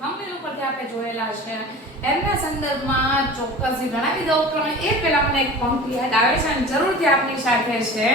Thumbnail ઉપરથી આપણે જોયેલા છે એમના સંદર્ભમાં ચોક્કસથી જણાવી દઉં પણ એ પહેલા મને એક પંક્તિ યાદ આવે છે અને જરૂરથી આપની સાથે છે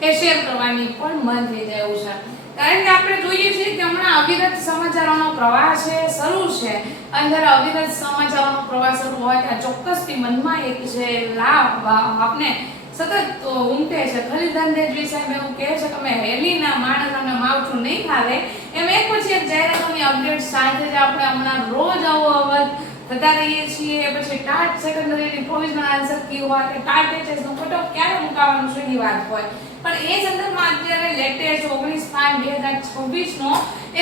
એ શેર કરવાની પણ મન થઈ જાય એવું છે. કારણ કે આપણે જોઈએ છીએ કે હમણાં અવિરત સમાચારોનો પ્રવાહ છે શરૂ છે અને જ્યારે અવિરત સમાચારોનો પ્રવાહ શરૂ હોય ત્યાં ચોક્કસથી મનમાં એક છે લાભ આપને સતત ઉમટે છે. ખલીલધન રેજવી સાહેબ એવું કહે છે કે અમે હેલીના માણસોને માવઠું નહીં ખાવે એમ એક પછી એક જાહેરાતોની અપડેટ સાથે જ આપણે હમણાં રોજ આવો અવધ થતા રહીએ છીએ. પછી ટાટ સેકન્ડરીની પ્રોવિઝનલ આન્સર કી હોય કે ટાટ એચએસનો કટઓફ ક્યારે મુકાવવાનું છે એની વાત હોય પણ એ સંદર્ભમાં અત્યારે લેટેસ્ટ 19/5/2026 નો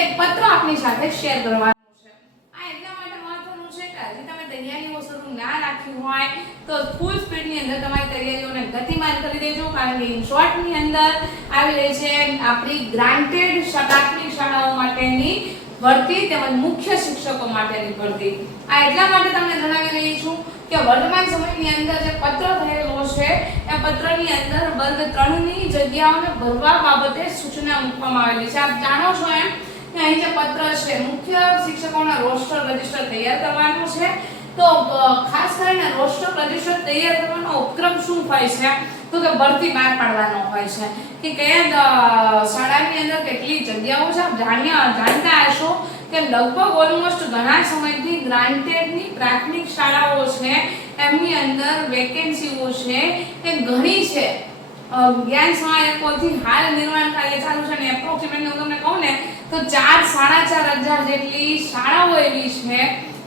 એક પત્ર આપની સાથે શેર કરવાનો છે. આ એટલા માટે મહત્વનું છે કે હજી તમે તૈયારીઓ શરૂ ના રાખી હોય તો ફૂલ સ્પીડની અંદર તમારી તૈયારીઓને ગતિમાન કરી દેજો કારણ કે ઇન શોર્ટની અંદર આવી રહી છે આપણી ગ્રાન્ટેડ પ્રાથમિક શાળાઓ માટેની ભરતી તેમજ મુખ્ય શિક્ષકો માટેની ભરતી. આ એટલા માટે તમને જણાવી રહી છું કે વર્તમાન સમયની અંદર જે પત્ર થયેલો છે એ પત્રની અંદર વર્ગ 3 ની જગ્યાઓને ભરવા બાબતે સૂચના મૂકવામાં આવેલી છે. આપ જાણો છો એમ કે અહીં જે પત્ર છે મુખ્ય શિક્ષકોના રોસ્ટર રજિસ્ટર તૈયાર કરવાનું છે. તો ખાસ કરીને રોસ્ટર રજિસ્ટર તૈયાર કરવાનો ઉપક્રમ શું હોય છે તો કે ભરતી બહાર પાડવાનો હોય છે કે કયા શાળાની અંદર કેટલી જગ્યાઓ છે. આપ જાણતા હશો કે લગભગ ઓલમોસ્ટ ઘણા સમયથી ગ્રાન્ટેડની પ્રાથમિક શાળાઓ છે એમની અંદર વેકેન્સીઓ છે એ ઘણી છે. જ્ઞાન સહાયકોથી હાલ નિર્માણ કાર્ય ચાલુ છે અને એપ્રોક્સિમેટલી હું તમને કહું ને તો 4-4.5 જેટલી શાળાઓ એવી છે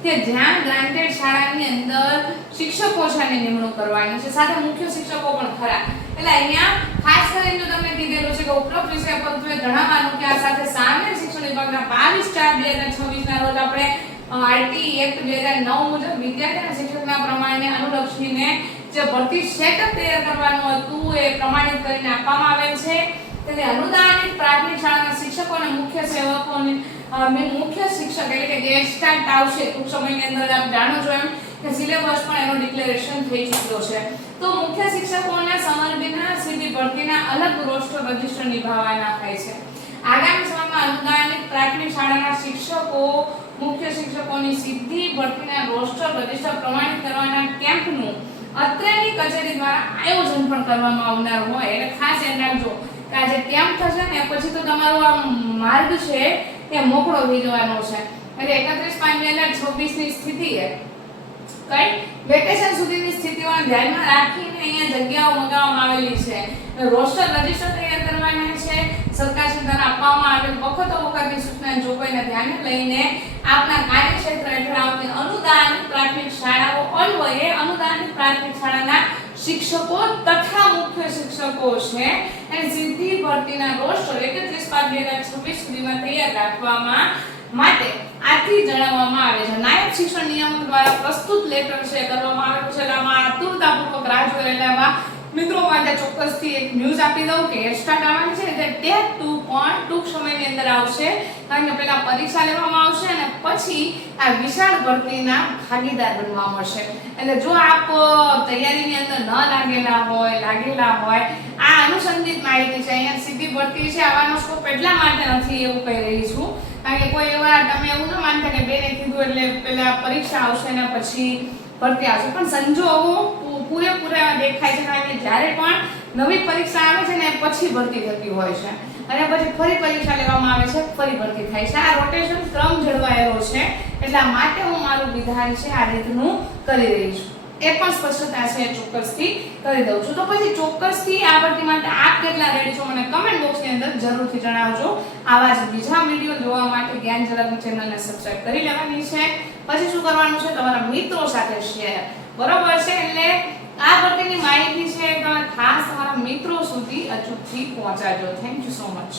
કે જ્યાં ગ્રાન્ટેડ શાળાની અંદર શિક્ષકો છે ની નિમણૂક કરવાની છે સાથે મુખ્ય શિક્ષકો પણ ખરા. એટલે અહીંયા ખાસ કરીને જો તમને કીધેલું છે કે ઉપરોક્ત વિષય પર જણાવવાનું કે આ સાથે સામાન્ય શિક્ષણ વિભાગના 22/4/2026 ના રોજ આપણે આરટી એક્ટ 2009 મુજબ વિદ્યાર્થી અને શિક્ષકના પ્રમાણને અનુલક્ષીને જે ભરતી સેટઅપ તૈયાર કરવાનું હતું એ પ્રમાણિત કરીને આપવામાં આવેલ છે. તેથી અનુદાનિત પ્રાથમિક શાળાના શિક્ષકો અને મુખ્ય સેવકોને મુખ્ય શિક્ષક એટલે કે જે સ્ટાર્ટ આવશે ટૂંક સમયની અંદર આપ જાણો છો એમ કે સિલેબસ પણ એનો ડિક્લેરેશન થઈ ચૂક્યો છે. તો મુખ્ય શિક્ષકોના સમર્પિતના સીધી ભરતીના અલગ રોસ્ટર રજિસ્ટર નિભાવવાના થાય છે. આગામી સમયમાં અનુદાનિત પ્રાથમિક શાળાના શિક્ષકો મુખ્ય શિક્ષકોની સીધી ભરતીના રોસ્ટર રજિસ્ટર પ્રમાણિત કરવાના કેમ્પનું અત્રેની કચેરી દ્વારા આયોજન પણ કરવામાં આવનાર હોય એટલે ખાસ ધ્યાન રાખજો કે આ જે કેમ્પ થશે ને પછી તો તમારો આ માર્ગ છે એ મોકળો થઈ જવાનો છે. એટલે 31/5/2026 ની સ્થિતિ છે કઈ વેકેશન સુધીની સ્થિતિઓને ધ્યાનમાં રાખીને અહીંયા જગ્યાઓ મંગાવવામાં આવેલી છે. રોસ્ટર રજિસ્ટર તૈયાર કરવાના છે. સરકારશ્રી દ્વારા આપવામાં આવેલ વખતોની સૂચના જોગવાઈને ધ્યાને લઈને આપના કાર્યક્ષેત્ર હેઠળ આવતી અનુદાનિત પ્રાથમિક શાળાઓ અન્વયે અનુદાનિત પ્રાથમિક શાળાના શિક્ષકો તથા મુખ્ય શિક્ષકો છે અને સીધી ભરતીના રોસ્ટર 31/5/2026 સુધીમાં તૈયાર રાખવામાં માટે આથી જણાવવામાં આવે છે. નાયબ શિક્ષણ નિયામક દ્વારા પ્રસ્તુત લેટર છે કરવામાં આવેલું છે. આમાં આતુરતાપૂર્વક રાહ જોઈ રહેલા મિત્રો માટે ચોક્કસથી એક ન્યૂઝ આપી દઉં કે સ્ટાર્ટ આવવાની છે તે ટેટ 2 પણ ટૂંક સમયની અંદર આવશે કારણ કે પહેલા પરીક્ષા લેવામાં આવશે અને પછી આ વિશાળ ભરતીના ભાગીદાર બનવા મળશે. એટલે જો આપ તૈયારીની અંદર ન લાગેલા હોય આ અનુસંધિત માહિતી છે. અહીંયા સીધી ભરતી છે આવવાનો સ્કોપ એટલા માટે નથી એવું કહી રહી છું કારણ કે કોઈ એવા તમે એવું ન માનતા કે બેને કીધું એટલે પહેલા પરીક્ષા આવશે ને પછી ભરતી આવશે પણ સંજોગો પૂરેપૂરા દેખાય છે કારણ કે જ્યારે પણ નવી પરીક્ષા આવે છે ને પછી ભરતી થતી હોય છે અને પછી ફરી પરીક્ષા લેવામાં આવે છે ફરી ભરતી થાય છે. આ રોટેશન ક્રમ જળવાયેલો છે એટલા માટે હું મારું વિધાન છે આ રીતનું કરી રહી છું. એ પણ સ્પષ્ટતા છે ચોક્કસથી કરી દઉં છું. તો પછી ચોક્કસથી આ ભરતી માટે આપ કેટલા રેડી છો મને કમેન્ટ બોક્સની અંદર જરૂરથી જણાવજો. આવા જ બીજા વિડીયો જોવા માટે જ્ઞાન ઝલકની ચેનલને સબસ્ક્રાઇબ કરી લેવાની છે. પછી શું કરવાનું છે તમારા મિત્રો સાથે શેર બરોબર છે. એટલે આ ભરતીની માહિતી છે તમે ખાસ તમારા મિત્રો સુધી અચૂકથી પહોંચાડજો. Thank you so much.